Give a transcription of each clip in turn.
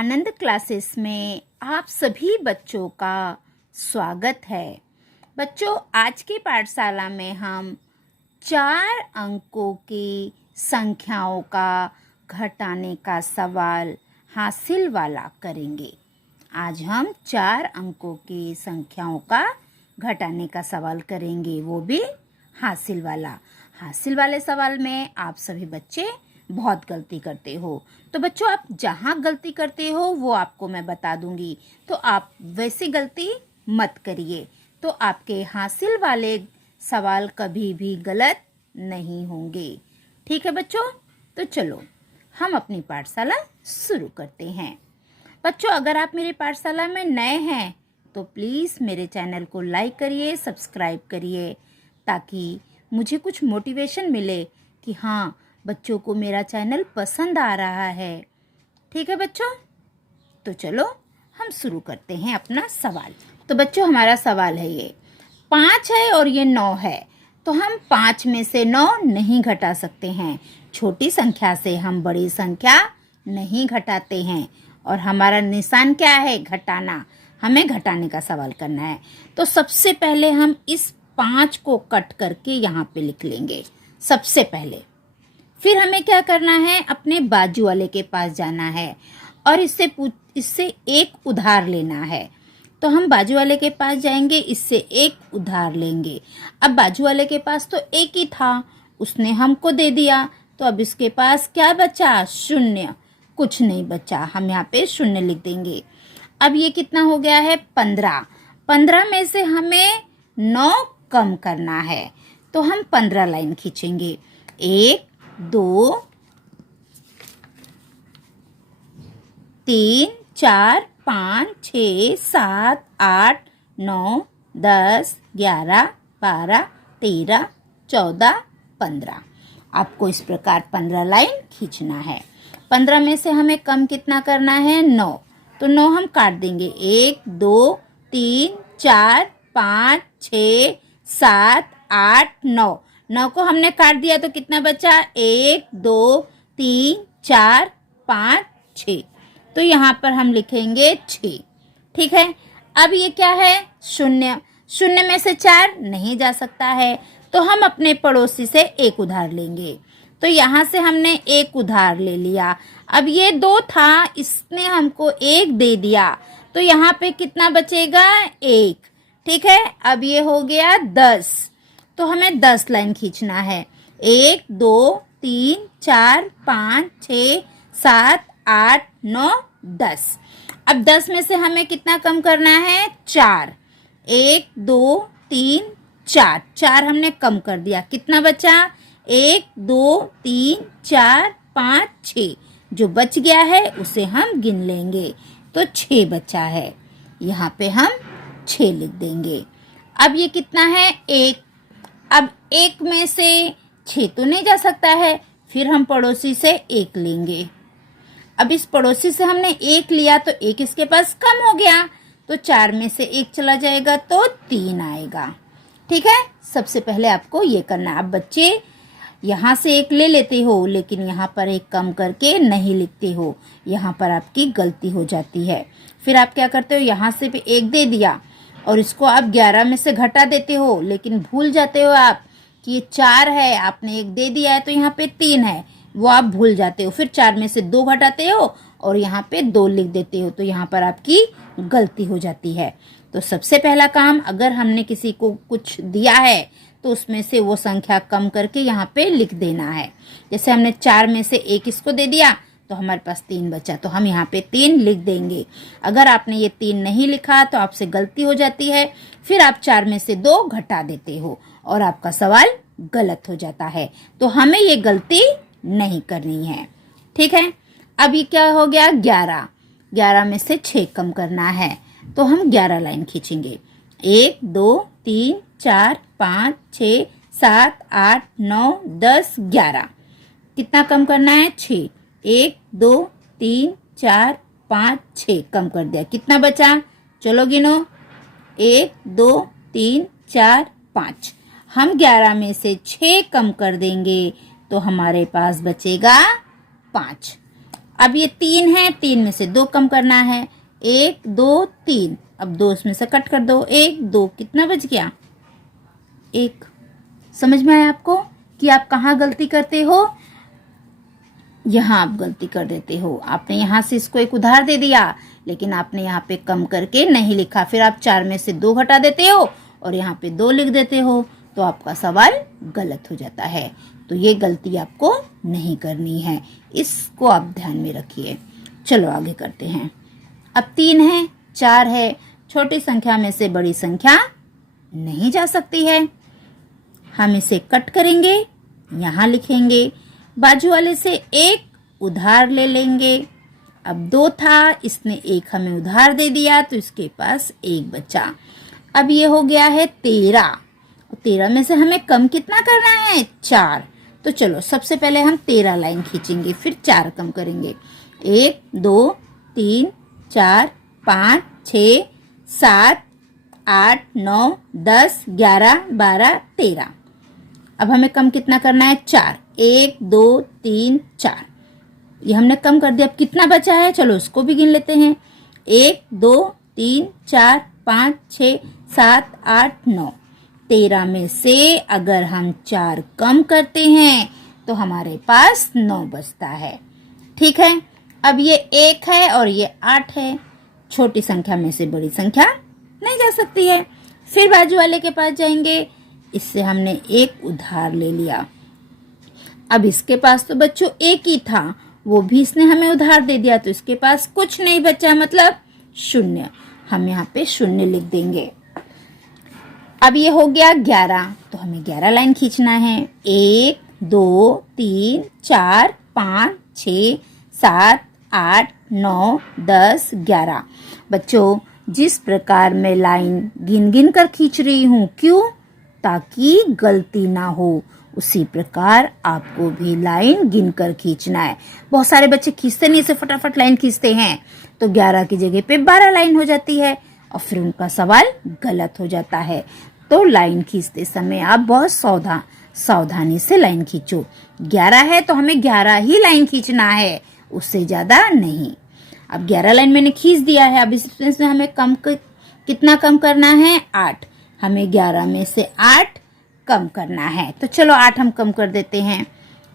आनंद classes में आप सभी बच्चों का स्वागत है। बच्चों, आज की पाठशाला में हम 4 अंकों की संख्याओं का घटाने का सवाल हासिल वाला करेंगे। आज हम 4 अंकों की संख्याओं का घटाने का सवाल करेंगे, वो भी हासिल वाला। हासिल वाले सवाल में आप सभी बच्चे बहुत गलती करते हो, तो बच्चों आप जहाँ गलती करते हो वो आपको मैं बता दूंगी, तो आप वैसी गलती मत करिए, तो आपके हासिल वाले सवाल कभी भी गलत नहीं होंगे। ठीक है बच्चों, तो चलो हम अपनी पाठशाला शुरू करते हैं। बच्चों, अगर आप मेरी पाठशाला में नए हैं तो प्लीज़ मेरे चैनल को लाइक करिए, सब्सक्राइब करिए, ताकि मुझे कुछ मोटिवेशन मिले कि हाँ, बच्चों को मेरा चैनल पसंद आ रहा है। ठीक है बच्चों, तो चलो हम शुरू करते हैं अपना सवाल। तो बच्चों, हमारा सवाल है ये 5 है और ये 9 है, तो हम 5 में से 9 नहीं घटा सकते हैं। छोटी संख्या से हम बड़ी संख्या नहीं घटाते हैं, और हमारा निशान क्या है? घटाना। हमें घटाने का सवाल करना है। तो सबसे पहले हम इस 5 को कट करके यहाँ पे लिख लेंगे सबसे पहले। फिर हमें क्या करना है? अपने बाजू वाले के पास जाना है और इससे एक उधार लेना है। तो हम बाजू वाले के पास जाएंगे, इससे एक उधार लेंगे। अब बाजू वाले के पास तो एक ही था, उसने हमको दे दिया, तो अब इसके पास क्या बचा? 0। कुछ नहीं बचा, हम यहाँ पे 0 लिख देंगे। अब ये कितना हो गया है? 15। 15 में से हमें 9 कम करना है, तो हम 15 लाइन खींचेंगे। 1 2 3 4 5 6 7 8 9 10 11 12 13 14 15। आपको इस प्रकार 15 लाइन खींचना है। 15 में से हमें कम कितना करना है? 9। तो 9 हम काट देंगे। 1 2 3 4 5 6 7 8 9। 9 को हमने काट दिया तो कितना बचा? 1 2 3 4 5 6। तो यहाँ पर हम लिखेंगे 6। ठीक है। अब ये क्या है? 0। 0 में से 4 नहीं जा सकता है, तो हम अपने पड़ोसी से एक उधार लेंगे। तो यहाँ से हमने एक उधार ले लिया। अब ये 2 था, इसने हमको 1 दे दिया, तो यहाँ पे कितना बचेगा? 1। ठीक है। अब ये हो गया 10, तो हमें 10 लाइन खींचना है। 1 2 3 4 5 6 7 8 9 10। अब 10 में से हमें कितना कम करना है? 4। 1 2 3 4। 4 हमने कम कर दिया, कितना बचा? 1 2 3 4 5 6। जो बच गया है उसे हम गिन लेंगे, तो 6 बचा है। यहाँ पे हम 6 लिख देंगे। अब ये कितना है? 1। अब 1 में से 6 तो नहीं जा सकता है, फिर हम पड़ोसी से 1 लेंगे। अब इस पड़ोसी से हमने 1 लिया, तो 1 इसके पास कम हो गया, तो 4 में से 1 चला जाएगा, तो 3 आएगा। ठीक है। सबसे पहले आपको ये करना है। अब बच्चे यहाँ से 1 ले लेते हो, लेकिन यहाँ पर 1 कम करके नहीं लिखते हो, यहाँ पर आपकी गलती हो जाती है। फिर आप क्या करते हो? यहाँ से भी 1 दे दिया और इसको आप 11 में से घटा देते हो, लेकिन भूल जाते हो आप कि ये 4 है, आपने 1 दे दिया है, तो यहाँ पे 3 है, वो आप भूल जाते हो। फिर 4 में से 2 घटाते हो और यहाँ पे 2 लिख देते हो, तो यहाँ पर आपकी गलती हो जाती है। तो सबसे पहला काम, अगर हमने किसी को कुछ दिया है तो उसमें से वो संख्या कम करके यहाँ पे लिख देना है। जैसे हमने 4 में से 1 इसको दे दिया, तो हमारे पास 3 बचा, तो हम यहाँ पे 3 लिख देंगे। अगर आपने ये 3 नहीं लिखा तो आपसे गलती हो जाती है, फिर आप 4 में से 2 घटा देते हो और आपका सवाल गलत हो जाता है। तो हमें ये गलती नहीं करनी है। ठीक है। अब ये क्या हो गया? 11। 11 में से 6 कम करना है, तो हम 11 लाइन खींचेंगे। 1 2 3 4 5 6 7 8 9 10 11। कितना कम करना है? 6। 1 2 3 4 5 6 कम कर दिया, कितना बचा? चलो गिनो। 1 2 3 4 5। हम 11 में से 6 कम कर देंगे, तो हमारे पास बचेगा 5। अब ये 3 है, 3 में से 2 कम करना है, 1 2 3। अब 2 इसमें से कट कर दो, 1 2, कितना बच गया? 1। समझ में आया आपको कि आप कहाँ गलती करते हो? यहाँ आप गलती कर देते हो। आपने यहाँ से इसको एक उधार दे दिया, लेकिन आपने यहाँ पे कम करके नहीं लिखा। फिर आप 4 में से 2 घटा देते हो और यहाँ पे 2 लिख देते हो, तो आपका सवाल गलत हो जाता है। तो ये गलती आपको नहीं करनी है, इसको आप ध्यान में रखिए। चलो आगे करते हैं। अब 3 है, 4 है, छोटी संख्या में से बड़ी संख्या नहीं जा सकती है। हम इसे कट करेंगे, यहाँ लिखेंगे, बाजू वाले से 1 उधार ले लेंगे। अब 2 था, इसने 1 हमें उधार दे दिया, तो इसके पास 1 बचा। अब ये हो गया है 13। 13 में से हमें कम कितना करना है? 4। तो चलो सबसे पहले हम 13 लाइन खींचेंगे, फिर 4 कम करेंगे। 1 2 3 4 5 6 7 8 9 10 11 12 13। अब हमें कम कितना करना है? 4। 1 2 3 4, ये हमने कम कर दिया। अब कितना बचा है? चलो उसको भी गिन लेते हैं। 1 2 3 4 5 6 7 8 9। 13 में से अगर हम 4 कम करते हैं तो हमारे पास 9 बचता है। ठीक है, अब ये 1 है और ये 8 है। छोटी संख्या में से बड़ी संख्या नहीं जा सकती है। फिर बाजू वाले के पास जाएंगे, इससे हमने 1 उधार ले लिया। अब इसके पास तो बच्चों 1 ही था, वो भी इसने हमें उधार दे दिया, तो इसके पास कुछ नहीं बचा, मतलब 0। हम यहाँ पे 0 लिख देंगे। अब ये हो गया 11, तो हमें 11 लाइन खींचना है। 1 2 3 4 5 6 7 8 9 10 11। बच्चों, जिस प्रकार मैं लाइन गिन गिन कर खींच रही हूँ, क्यों? ताकि गलती ना हो, उसी प्रकार आपको भी लाइन गिनकर खींचना है। बहुत सारे बच्चे खींचते नहीं, से फटाफट लाइन खींचते हैं, तो 11 की जगह पे 12 लाइन हो जाती है और फिर उनका सवाल गलत हो जाता है। तो लाइन खींचते समय आप बहुत सावधानी से लाइन खींचो। 11 है तो हमें 11 ही लाइन खींचना है, उससे ज्यादा नहीं। अब 11 लाइन मैंने खींच दिया है। अब इसमें हमें कितना कम करना है? 8। हमें 11 में से 8 कम करना है, तो चलो 8 हम कम कर देते हैं।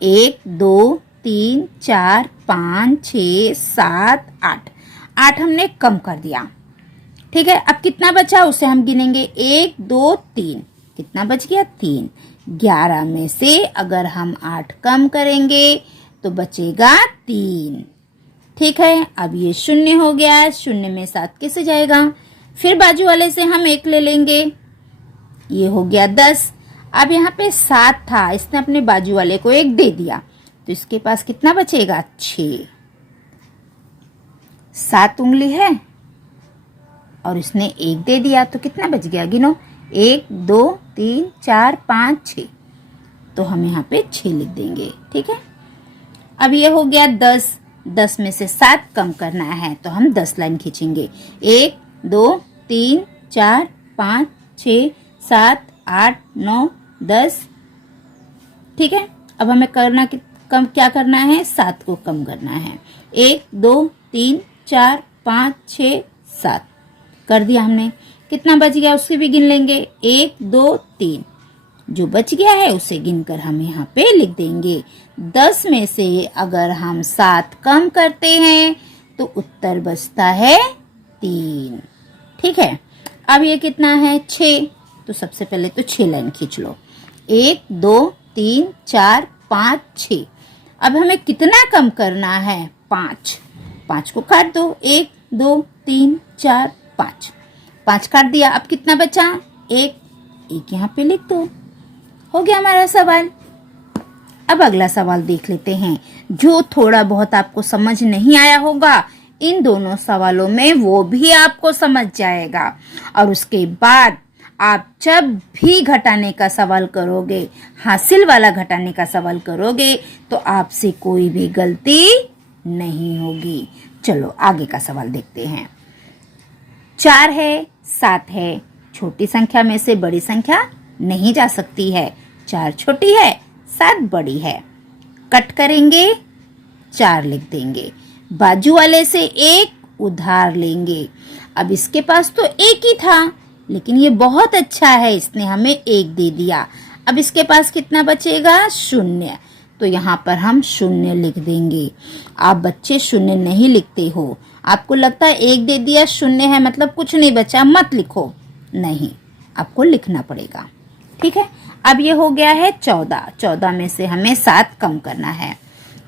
1 2 3 4 5 6 7 8। 8 हमने कम कर दिया। ठीक है, अब कितना बचा उसे हम गिनेंगे। 1 2 3, कितना बच गया? 3। 11 में से अगर हम 8 कम करेंगे तो बचेगा 3। ठीक है, अब ये 0 हो गया। 0 में 7 कैसे जाएगा? फिर बाजू वाले से हम 1 ले लेंगे, ये हो गया 10। अब यहाँ पे 7 था, इसने अपने बाजू वाले को 1 दे दिया, तो इसके पास कितना बचेगा? 6। 7 उंगली है और इसने 1 दे दिया, तो कितना बच गया? गिनो। 1 2 3 4 5 6, तो हम यहाँ पे 6 लिख देंगे। ठीक है, अब ये हो गया 10। 10 में से 7 कम करना है, तो हम 10 लाइन खींचेंगे। 1 2 3 4 5 6 7 8 9 10। ठीक है, अब हमें क्या करना है? 7 को कम करना है। 1 2 3 4 5 6 7 कर दिया हमने। कितना बच गया उससे भी गिन लेंगे। 1 2 3, जो बच गया है उसे गिनकर हम यहाँ पे लिख देंगे। 10 में से अगर हम 7 कम करते हैं तो उत्तर बचता है 3। ठीक है, अब ये कितना है? 6। तो सबसे पहले तो 6 लाइन खींच लो। 1 2 3 4 5 6। अब हमें कितना कम करना है? 5। 5 को काट दो। 1 2 3 4 5। 5 काट दिया। अब कितना बचा? 1 यहाँ पे लिख दो। हो गया हमारा सवाल। अब अगला सवाल देख लेते हैं। जो थोड़ा बहुत आपको समझ नहीं आया होगा, इन दोनों सवालों में वो भी आपको समझ जाएगा। और उसके बाद आप जब भी घटाने का सवाल करोगे, हासिल वाला घटाने का सवाल करोगे, तो आपसे कोई भी गलती नहीं होगी। चलो आगे का सवाल देखते हैं। 4 है, 7 है, छोटी संख्या में से बड़ी संख्या नहीं जा सकती है। 4 छोटी है, 7 बड़ी है। कट करेंगे, 4 लिख देंगे। बाजू वाले से एक उधार लेंगे। अब इसके पास तो एक ही था, लेकिन ये बहुत अच्छा है, इसने हमें एक दे दिया। अब इसके पास कितना बचेगा? शून्य। तो यहाँ पर हम शून्य लिख देंगे। आप बच्चे शून्य नहीं लिखते हो, आपको लगता है एक दे दिया शून्य है मतलब कुछ नहीं बचा, मत लिखो। नहीं, आपको लिखना पड़ेगा। ठीक है। अब ये हो गया है 14। 14 में से हमें 7 कम करना है।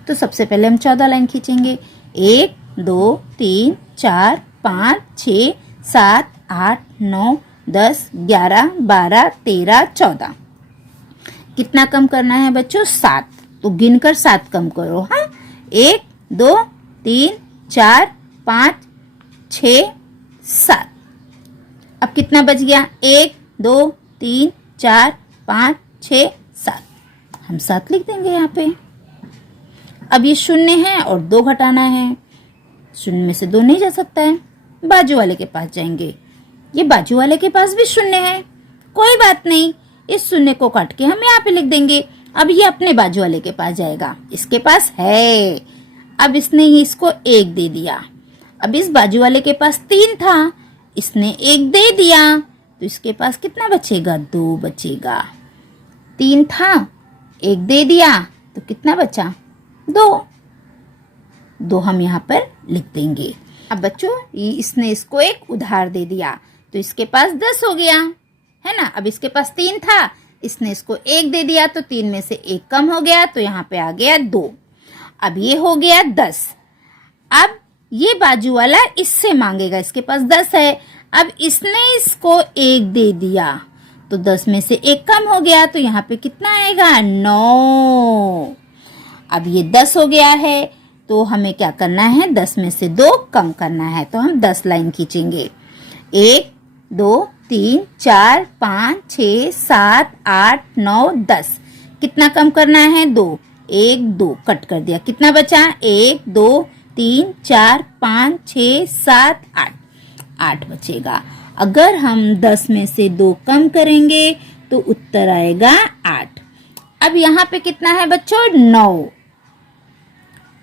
तो सबसे पहले हम 14 लाइन खींचेंगे। 1 2 3 4 5 6 7 8 9 10 11 12 13 14। कितना कम करना है बच्चों? 7। तो गिनकर 7 कम करो। हाँ, 1 2 3 4 5 6 7। अब कितना बच गया? 1 2 3 4 5 6 7। हम 7 लिख देंगे यहाँ पे। अब ये शून्य है और 2 घटाना है। शून्य में से 2 नहीं जा सकता है, बाजू वाले के पास जाएंगे। ये बाजू वाले के पास भी शून्य है, कोई बात नहीं, इस शून्य को काट के हम यहाँ पे लिख देंगे। अब ये अपने बाजू वाले के पास जाएगा, इसके पास है। अब इसने ही इसको 1 दे दिया। अब इस बाजू वाले के पास 3 था, इसने 1 दे दिया, तो इसके पास कितना बचेगा? 2 बचेगा। 3 था, 1 दे दिया, तो कितना बचा? 2। 2 हम यहाँ पर लिख देंगे। अब बच्चों इसने इसको एक उधार दे दिया, तो इसके पास 10 हो गया, है ना। अब इसके पास 3 था, इसने इसको 1 दे दिया, तो 3 में से 1 कम हो गया, तो यहाँ पे आ गया 2। अब ये हो गया 10। अब ये बाजू वाला इससे मांगेगा, इसके पास 10 है। अब इसने इसको 1 दे दिया, तो 10 में से 1 कम हो गया, तो यहाँ पे कितना आएगा? 9। अब ये 10 हो गया है, तो हमें क्या करना है? 10 में से 2 कम करना है। तो हम 10 लाइन खींचेंगे। 1 2 3 4 5 6 7 8 9 10। कितना कम करना है? 2। 1 2 कट कर दिया, कितना बचा? 1 2 3 4 5 6 7 8। 8 बचेगा। अगर हम 10 में से 2 कम करेंगे तो उत्तर आएगा 8। अब यहाँ पे कितना है बच्चों? 9।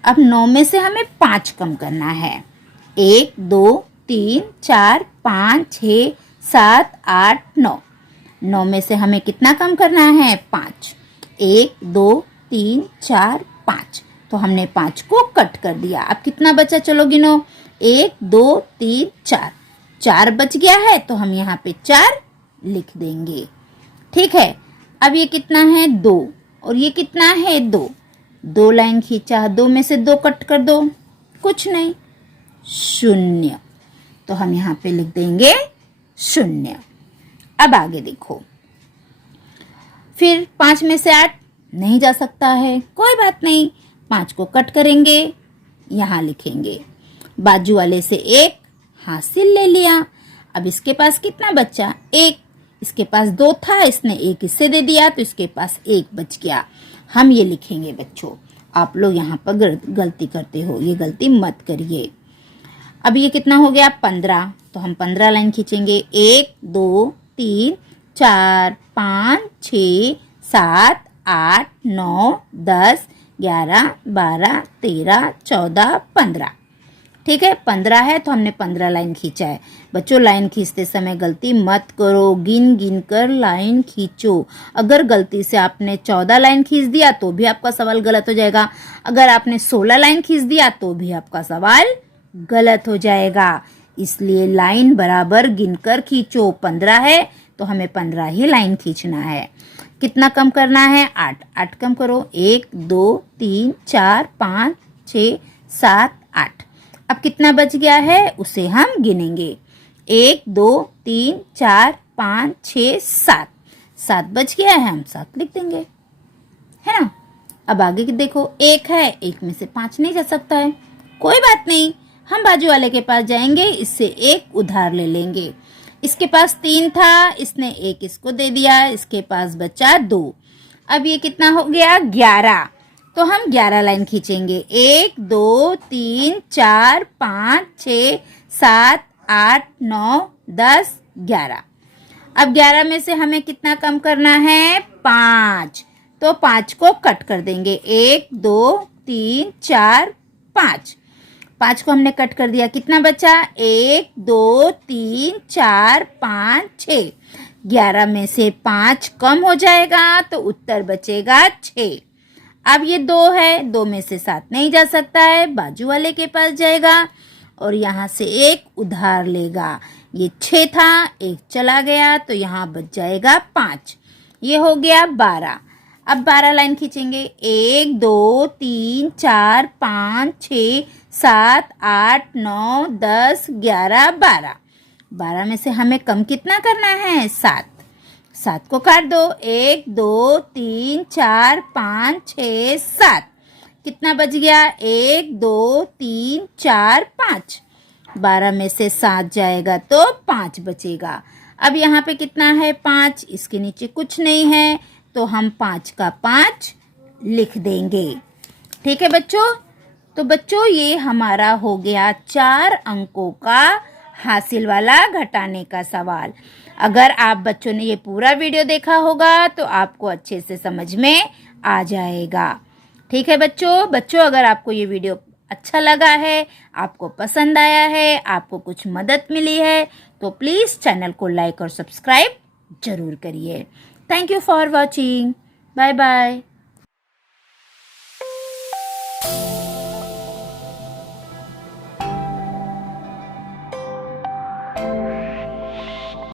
अब 9 में से हमें 5 कम करना है। 1 2 3 4 5 6 7 8 9। 9 में से हमें कितना कम करना है? 5। 1 2 3 4 5। तो हमने 5 को कट कर दिया। अब कितना बचा? चलो गिनो। 1 2 3 4। 4 बच गया है, तो हम यहाँ पे 4 लिख देंगे। ठीक है। अब ये कितना है? 2। और ये कितना है? 2। 2 लाइन खींचा, 2 में से 2 कट कर दो, कुछ नहीं, 0। तो हम यहाँ पे लिख देंगे 0। अब आगे देखो, फिर 5 में से 8 नहीं जा सकता है, कोई बात नहीं, 5 को कट करेंगे, यहाँ लिखेंगे। बाजू वाले से 1 हासिल ले लिया। अब इसके पास कितना बचा? 1। इसके पास 2 था, इसने 1 इससे दे दिया, तो इसके पास 1 बच गया। हम ये लिखेंगे बच्चों। आप लोग यहाँ पर गलती करते हो, ये गलती मत करिए। अब ये कितना हो गया? 15। तो हम 15 लाइन खींचेंगे। 1 2 3 4 5 6 7 8 9 10 11 12 13 14 15। ठीक है, 15 है तो हमने 15 लाइन खींचा है। बच्चों लाइन खींचते समय गलती मत करो, गिन गिन कर लाइन खींचो। अगर गलती से आपने 14 लाइन खींच दिया तो भी आपका सवाल गलत हो जाएगा। अगर आपने 16 लाइन खींच दिया तो भी आपका सवाल गलत हो जाएगा। इसलिए लाइन बराबर गिनकर खींचो। 15 है तो हमें 15 ही लाइन खींचना है। कितना कम करना है? 8। 8 कम करो। 1 2 3 4 5 6 7 8। अब कितना बच गया है उसे हम गिनेंगे। 1 2 3 4 5 6 7। 7 बच गया है, हम 7 लिख देंगे, है ना। अब आगे देखो, 1 है, 1 में से 5 नहीं जा सकता है, कोई बात नहीं, हम बाजू वाले के पास जाएंगे, इससे 1 उधार ले लेंगे। इसके पास 3 था, इसने 1 इसको दे दिया, इसके पास बचा 2। अब ये कितना हो गया? 11। तो हम 11 लाइन खींचेंगे। 1 2 3 4 5 6 7 8 9 10 11। अब 11 में से हमें कितना कम करना है? 5। तो 5 को कट कर देंगे। 1 2 3 4 5। 5 को हमने कट कर दिया, कितना बचा? 1 2 3 4 5 6। 11 में से 5 कम हो जाएगा तो उत्तर बचेगा 6। अब ये 2 है, 2 में से 7 नहीं जा सकता है, बाजू वाले के पास जाएगा और यहाँ से 1 उधार लेगा। ये 6 था, 1 चला गया तो यहाँ बच जाएगा 5। ये हो गया 12। अब 12 लाइन खींचेंगे, 1 2 3 4 5 6 7 8 9 10 11 12। 12 में से हमें कम कितना करना है? 7। 7 को काट दो, 1 2 3 4 5 6 7। कितना बच गया? 1 2 3 4 5। 12 में से 7 जाएगा तो 5 बचेगा। अब यहाँ पे कितना है? 5। इसके नीचे कुछ नहीं है तो हम 5 का 5 लिख देंगे। ठीक है बच्चों? तो बच्चों ये हमारा हो गया 4 अंकों का हासिल वाला घटाने का सवाल। अगर आप बच्चों ने ये पूरा वीडियो देखा होगा तो आपको अच्छे से समझ में आ जाएगा। ठीक है बच्चों अगर आपको ये वीडियो अच्छा लगा है, आपको पसंद आया है, आपको कुछ मदद मिली है तो प्लीज़ चैनल को लाइक और सब्सक्राइब जरूर करिए। Thank you for watching. Bye bye.